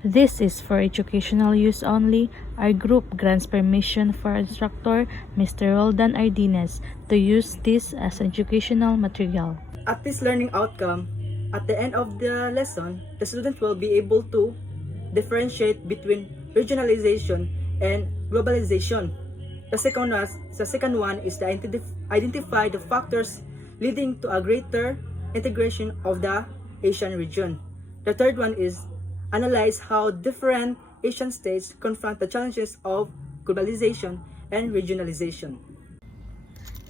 This is for educational use only. Our group grants permission for instructor Mr. Roldan Ardines to use this as educational material. At this learning outcome, at the end of the lesson, the student will be able to differentiate between regionalization and globalization. The second one is to identify the factors leading to a greater integration of the Asian region. The third one is analyze how different Asian states confront the challenges of globalization and regionalization.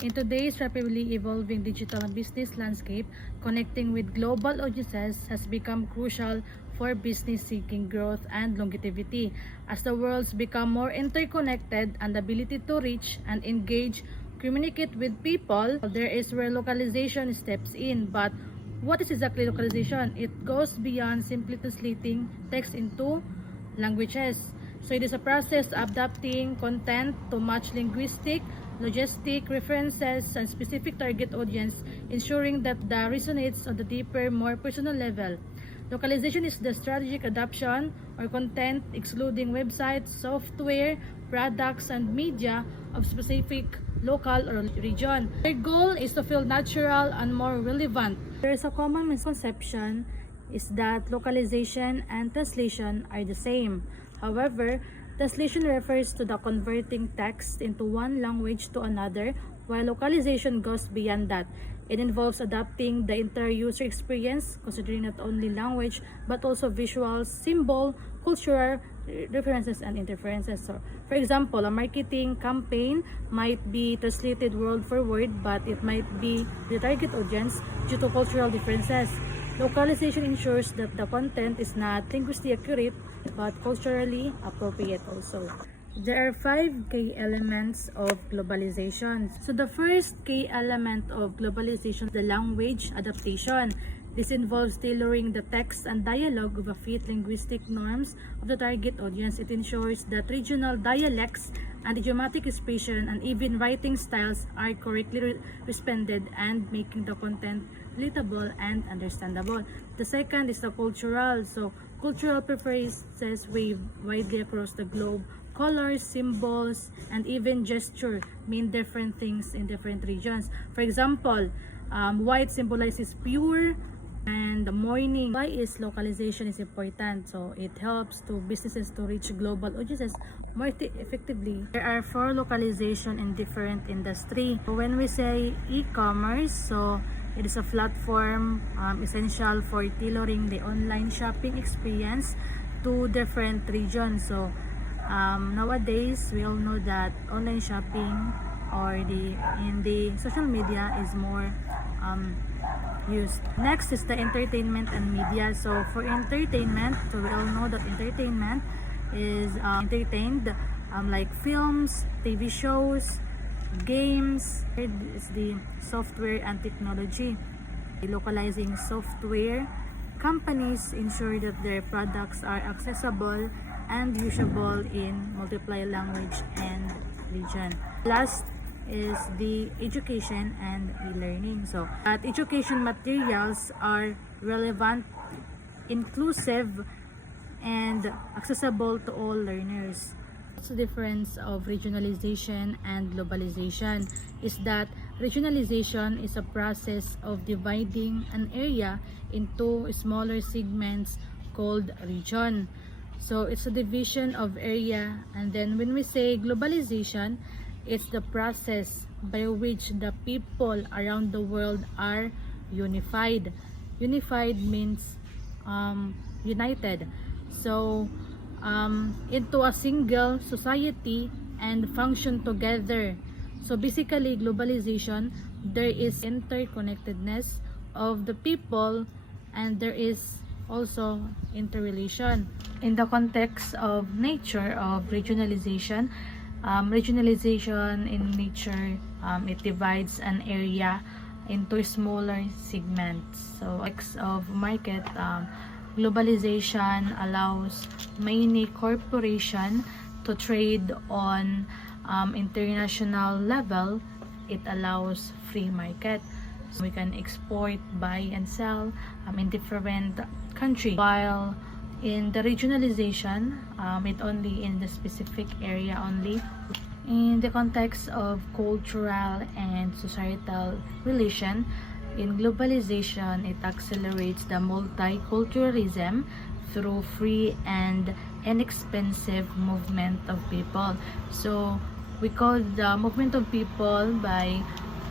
In today's rapidly evolving digital business landscape, connecting with global audiences has become crucial for business seeking growth and longevity. As the world's become more interconnected and the ability to reach and engage, communicate with people, there is where localization steps in. But what is exactly localization? It goes beyond simply translating text into languages. So it is a process of adapting content to match linguistic, logistic references and specific target audience, ensuring that the resonates on the deeper, more personal level. Localization is the strategic adoption or content excluding websites, software, products, and media of specific local or region. Their goal is to feel natural and more relevant. There is a common misconception is that localization and translation are the same. However, translation refers to the converting text into one language to another, while localization goes beyond that. It involves adapting the entire user experience, considering not only language but also visuals, symbol, cultural references, and interferences. So, for example, a marketing campaign might be translated word for word, but it might be the target audience due to cultural differences. Localization ensures that the content is not linguistically accurate but culturally appropriate also. There are 5 key elements of globalization. So the first key element of globalization is the language adaptation. This involves tailoring the text and dialogue to fit linguistic norms of the target audience. It ensures that regional dialects and idiomatic expression and even writing styles are correctly responded and making the content relatable and understandable. The second is the cultural. So cultural preferences vary widely across the globe. Colors, symbols, and even gesture mean different things in different regions. For example, white symbolizes pure and mourning. Why is localization is important? So it helps to businesses to reach global audiences more effectively. There are 4 localization in different industry. So when we say e-commerce, so it is a platform essential for tailoring the online shopping experience to different regions. So nowadays we all know that online shopping or in the social media is more used. Next is the entertainment and media. So for entertainment, so we all know that entertainment is entertained like films, TV shows, games. Third is the software and technology. Localizing software, companies ensure that their products are accessible and usable in multiple language and region. Last is the education and e-learning. So that education materials are relevant, inclusive, and accessible to all learners. What's the difference of regionalization and globalization is that regionalization is a process of dividing an area into smaller segments called region. So it's a division of area, and then when we say globalization, it's the process by which the people around the world are unified. Unified means united. So into a single society and function together. So basically globalization, there is interconnectedness of the people and there is also interrelation. In the context of nature of regionalization, regionalization in nature, it divides an area into smaller segments. So of market, globalization allows many corporations to trade on international level. It allows free market. So we can export, buy, and sell in different countries. While In the regionalization, it only in the specific area only. In the context of cultural and societal relation, in globalization, it accelerates the multiculturalism through free and inexpensive movement of people. So we call the movement of people by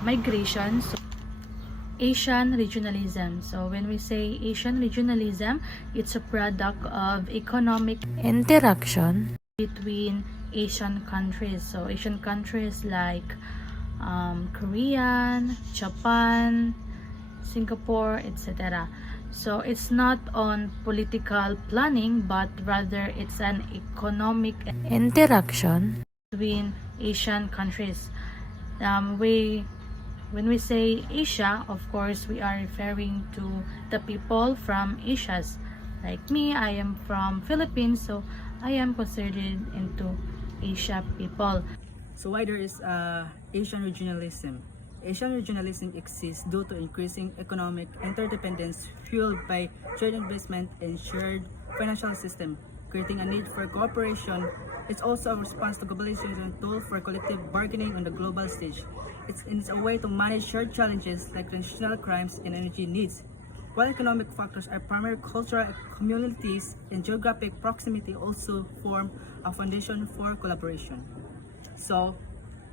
migration. So Asian regionalism. So when we say Asian regionalism, it's a product of economic interaction between Asian countries. So Asian countries like Korean, Japan, Singapore, etc. So it's not on political planning, but rather it's an economic interaction between Asian countries. When we say Asia, of course, we are referring to the people from Asias. Like me, I am from Philippines, so I am considered into Asia people. So why there is Asian regionalism? Asian regionalism exists due to increasing economic interdependence fueled by trade investment and shared financial system, creating a need for cooperation. It's also a response to globalization tool for collective bargaining on the global stage. It's a way to manage shared challenges like national crimes and energy needs. While economic factors are primary, cultural communities and geographic proximity also form a foundation for collaboration. So,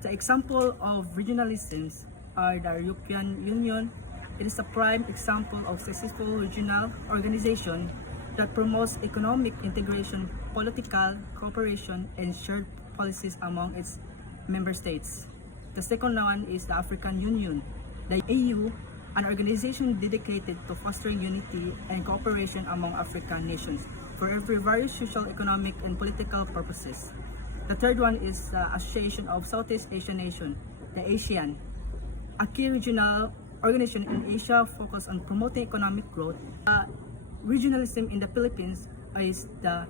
the example of regionalisms are the European Union. It is a prime example of successful regional organization that promotes economic integration, political cooperation, and shared policies among its member states. The second one is the African Union, the AU, an organization dedicated to fostering unity and cooperation among African nations for every various social, economic, and political purposes. The third one is the Association of Southeast Asian Nations, the ASEAN, a key regional organization in Asia focused on promoting economic growth. Regionalism in the Philippines is the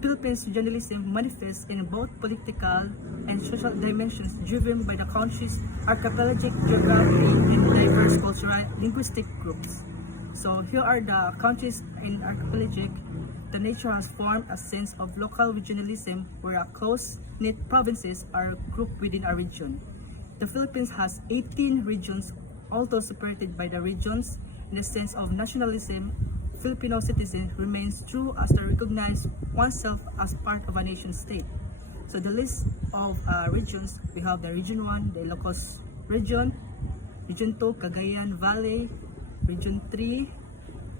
Philippines regionalism manifests in both political and social dimensions driven by the country's archipelagic geography and diverse cultural linguistic groups. So here are the countries in archipelagic. The nature has formed a sense of local regionalism where close-knit provinces are grouped within a region. The Philippines has 18 regions, although separated by the regions in the sense of nationalism. Filipino citizen remains true as to recognize oneself as part of a nation state. So the list of regions, we have the Region 1, the Ilocos region, Region 2, Cagayan Valley, Region 3,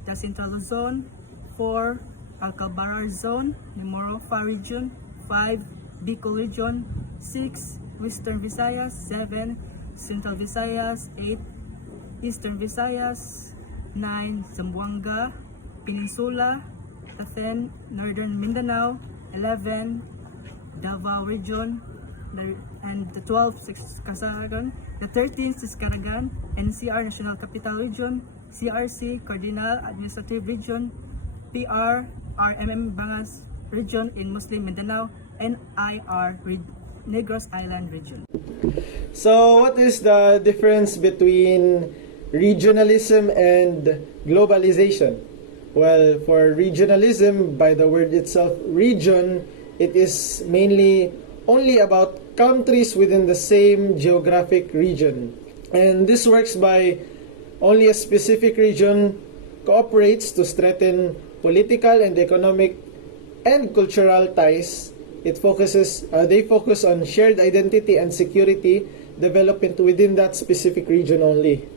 the Central Luzon, 4, Alcabarar Zone, Nimorofa region, 5, Bicol region, 6, Western Visayas, 7, Central Visayas, 8, Eastern Visayas, 9, Zamboanga Peninsula, 10, Northern Mindanao, 11, Davao region, and the 12, Kasagagan, the 13th is Caragan, NCR National Capital Region, CRC Cardinal Administrative Region, PR RMM Bangas Region in Muslim Mindanao, and IR Negros Island Region. So what is the difference between regionalism and globalization? Well, for regionalism, by the word itself, region, it is mainly only about countries within the same geographic region. And this works by only a specific region cooperates to strengthen political and economic and cultural ties. They focus on shared identity and security development within that specific region only.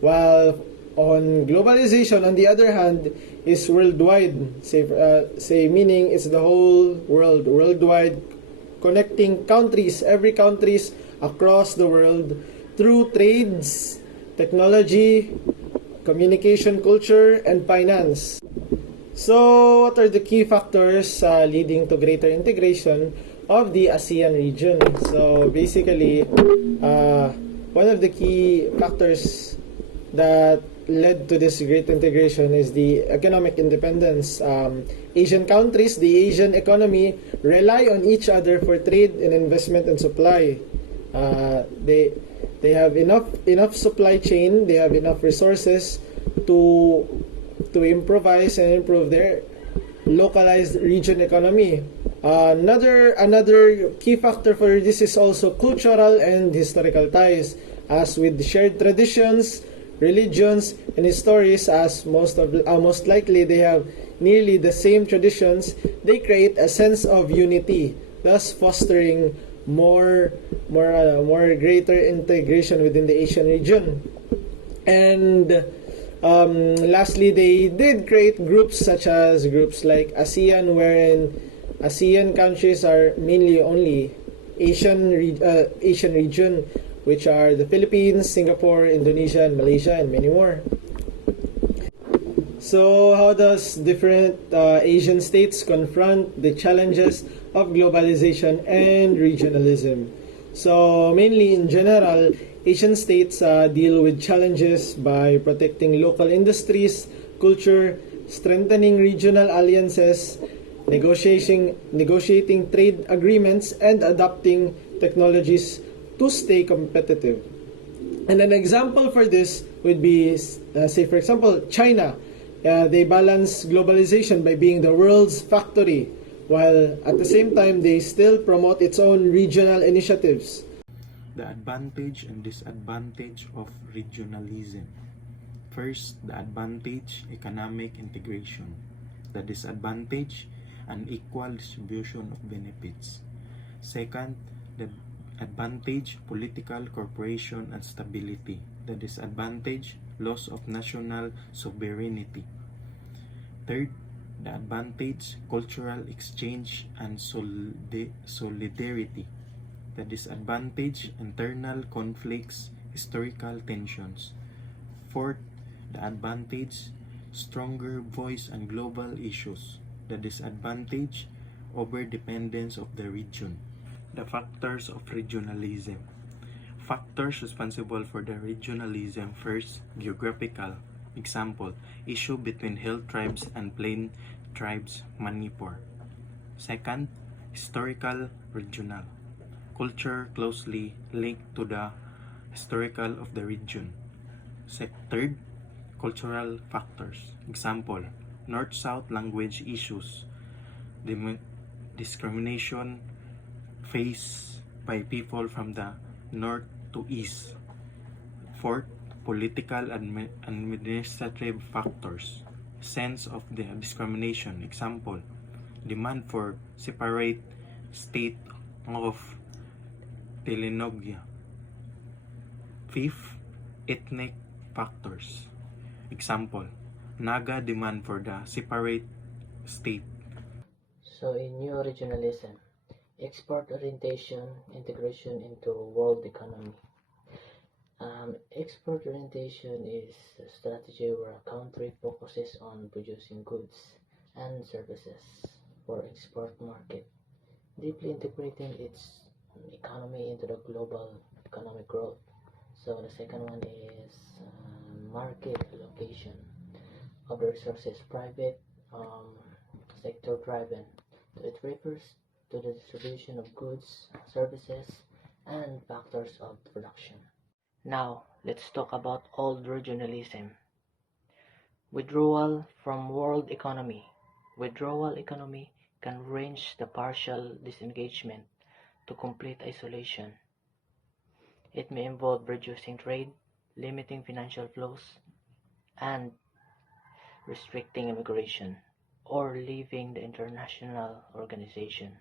While on globalization, on the other hand, is worldwide. Meaning it's the whole world, worldwide, connecting countries, every countries across the world through trades, technology, communication, culture, and finance. So, what are the key factors leading to greater integration of the ASEAN region? So, basically, one of the key factors that led to this great integration is the economic independence. Asian countries, the Asian economy, rely on each other for trade and investment and supply. They have enough supply chain. They have enough resources to improvise and improve localized region economy. Another key factor for this is also cultural and historical ties, as with shared traditions, religions, and stories. As most likely they have nearly the same traditions, they create a sense of unity, thus fostering more greater integration within the Asian region. And lastly, they did create groups such as groups like ASEAN, wherein ASEAN countries are mainly only Asian region, which are the Philippines, Singapore, Indonesia, and Malaysia, and many more. So, how does different Asian states confront the challenges of globalization and regionalism? So, mainly in general, Asian states deal with challenges by protecting local industries, culture, strengthening regional alliances, negotiating trade agreements, and adopting technologies to stay competitive. And an example for this would be, say for example, China. They balance globalization by being the world's factory, while at the same time they still promote its own regional initiatives. The advantage and disadvantage of regionalism. First, the advantage, economic integration. The disadvantage, unequal distribution of benefits. Second, the advantage, political cooperation and stability. The disadvantage, loss of national sovereignty. Third, the advantage, cultural exchange and solidarity. The disadvantage, internal conflicts, historical tensions. Fourth, the advantage, stronger voice and global issues. The disadvantage, overdependence of the region. The factors of regionalism. Factors responsible for the regionalism. First, geographical. Example, issue between hill tribes and plain tribes, Manipur. Second, historical regional. Culture closely linked to the historical of the region. Third, cultural factors. Example, North-South language issues, discrimination faced by people from the north to east. Fourth, political administrative factors. Sense of the discrimination. Example, demand for separate state of Telenogia. Fifth, ethnic factors. Example, Naga demand for the separate state. So in new regionalism, export orientation, integration into world economy. Export orientation is a strategy where a country focuses on producing goods and services for export market, deeply integrating its economy into the global economic growth. So the second one is market allocation of the resources, private sector driven. So it refers to the distribution of goods, services, and factors of production. Now, let's talk about old regionalism. Withdrawal from world economy. Withdrawal economy can range the partial disengagement to complete isolation. It may involve reducing trade, limiting financial flows, and restricting immigration, or leaving the international organization.